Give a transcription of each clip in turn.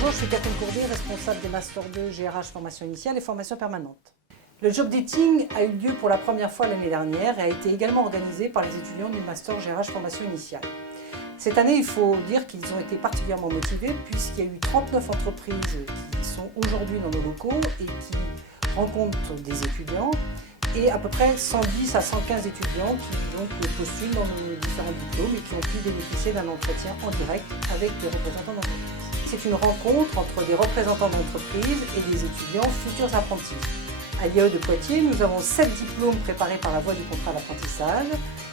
Bonjour, je suis Catherine Courdier, responsable des Master 2 GRH formation initiale et formation permanente. Le job dating a eu lieu pour la première fois l'année dernière et a été également organisé par les étudiants du Master GRH formation initiale. Cette année, il faut dire qu'ils ont été particulièrement motivés puisqu'il y a eu 39 entreprises qui sont aujourd'hui dans nos locaux et qui rencontrent des étudiants et à peu près 110 à 115 étudiants qui donc postulent dans nos différents diplômes et qui ont pu bénéficier d'un entretien en direct avec des représentants d'entreprise. C'est une rencontre entre des représentants d'entreprise et des étudiants futurs apprentis. À l'IAE de Poitiers, nous avons 7 diplômes préparés par la voie du contrat d'apprentissage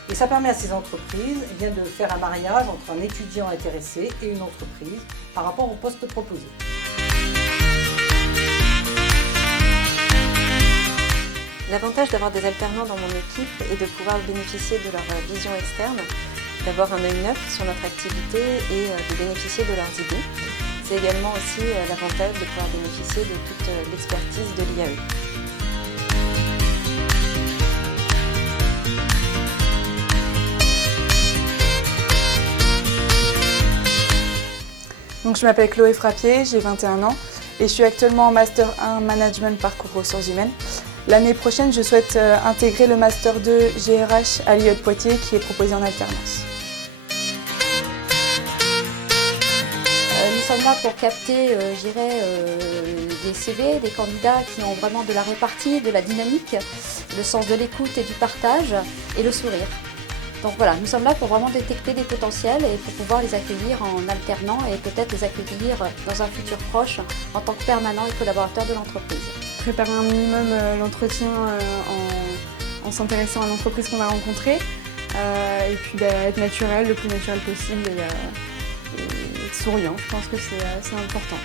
et ça permet à ces entreprises de faire un mariage entre un étudiant intéressé et une entreprise par rapport au poste proposé. L'avantage d'avoir des alternants dans mon équipe est de pouvoir bénéficier de leur vision externe, d'avoir un œil neuf sur notre activité et de bénéficier de leurs idées. C'est également aussi l'avantage de pouvoir bénéficier de toute l'expertise de l'IAE. Donc, je m'appelle Chloé Frappier, j'ai 21 ans et je suis actuellement en Master 1 Management Parcours Ressources Humaines. L'année prochaine, je souhaite intégrer le Master 2 GRH à l'IAE de Poitiers qui est proposé en alternance. Nous sommes là pour capter, des CV, des candidats qui ont vraiment de la répartie, de la dynamique, le sens de l'écoute et du partage et le sourire. Donc voilà, nous sommes là pour vraiment détecter des potentiels et pour pouvoir les accueillir en alternant et peut-être les accueillir dans un futur proche en tant que permanent et collaborateur de l'entreprise. Préparer un minimum l'entretien en s'intéressant à l'entreprise qu'on va rencontrer et puis être naturel, le plus naturel possible et être souriant. Je pense que c'est important.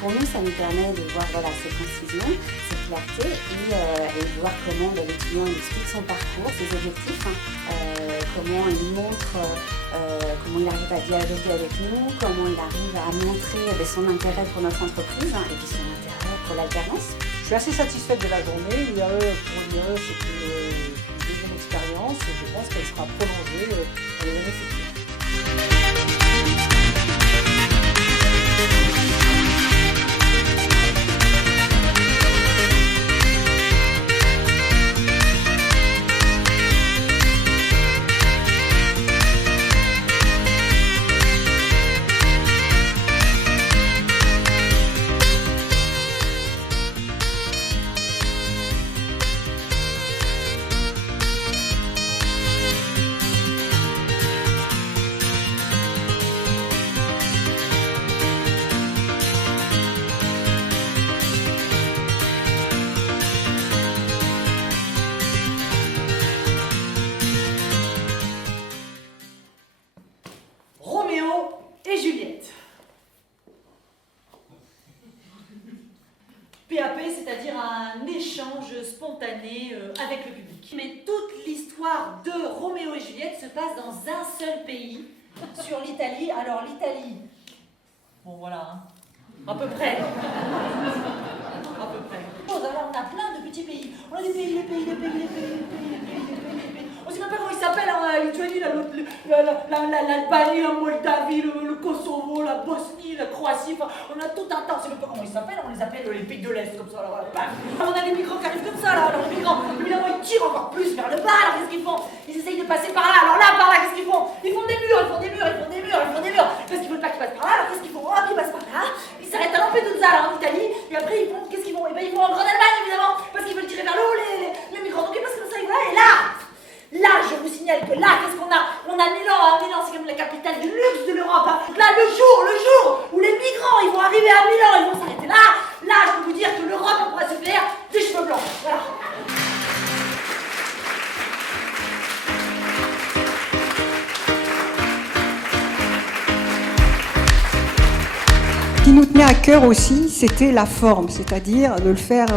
Pour nous, ça nous permet de voir ces précisions, ces clartés et de voir comment l'étudiant explique son parcours, ses objectifs, comment il montre, comment il arrive à dialoguer avec nous, comment il arrive à montrer son intérêt pour notre entreprise et puis son intérêt pour l'alternance. Je suis assez satisfaite de la journée. Pour l'IAE, c'est une deuxième expérience et je pense qu'elle sera prolongée dans les années futures. Et Juliette. PAP, c'est-à-dire un échange spontané avec le public. Mais toute l'histoire de Roméo et Juliette se passe dans un seul pays, sur l'Italie. Alors l'Italie, bon voilà, à peu près. À peu près. Alors on a plein de petits pays. On a des pays, les pays. On sait même pas comment ils s'appellent, la Lituanie, l'Albanie, la Moldavie, le Kosovo, la Bosnie, la Croatie, enfin, on a tout un tas, on sait même pas comment ils s'appellent, on les appelle les pays de l'Est, comme ça, alors, bam. On a les migrants qui arrivent comme ça, là, alors les migrants, évidemment, ils tirent encore plus vers le bas, alors qu'est-ce qu'ils font? Ils essayent de passer par là, alors là, par là, qu'est-ce qu'ils font? Ils font des murs, parce qu'ils veulent pas qu'ils passent par là, alors qu'est-ce qu'ils font? Hop, ils passent par là, ils s'arrêtent à Lampedusa, là, en Italie, et après, ils font, qu'est-ce qu'ils font? Et ben, ils vont en Grande Allemagne, évidemment, parce qu'ils veulent tirer vers le haut, les migrants, donc ils passent comme ça, ils vont là, et là, je vous signale que là, qu'est-ce qu'on a? On a Milan, Milan c'est comme la capitale du luxe de l'Europe. Là, le jour où les migrants, ils vont arriver à Milan, ils vont s'arrêter là, je peux vous dire que l'Europe, on pourra se faire des cheveux blancs. Voilà. Ce qui nous tenait à cœur aussi, c'était la forme, c'est-à-dire de le faire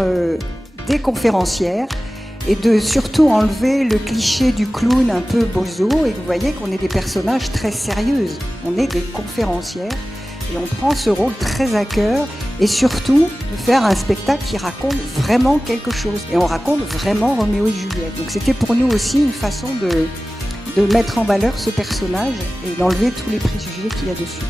des conférencières, et de surtout enlever le cliché du clown un peu bozo et vous voyez qu'on est des personnages très sérieuses. On est des conférencières et on prend ce rôle très à cœur et surtout de faire un spectacle qui raconte vraiment quelque chose. Et on raconte vraiment Roméo et Juliette. Donc c'était pour nous aussi une façon de mettre en valeur ce personnage et d'enlever tous les préjugés qu'il y a dessus.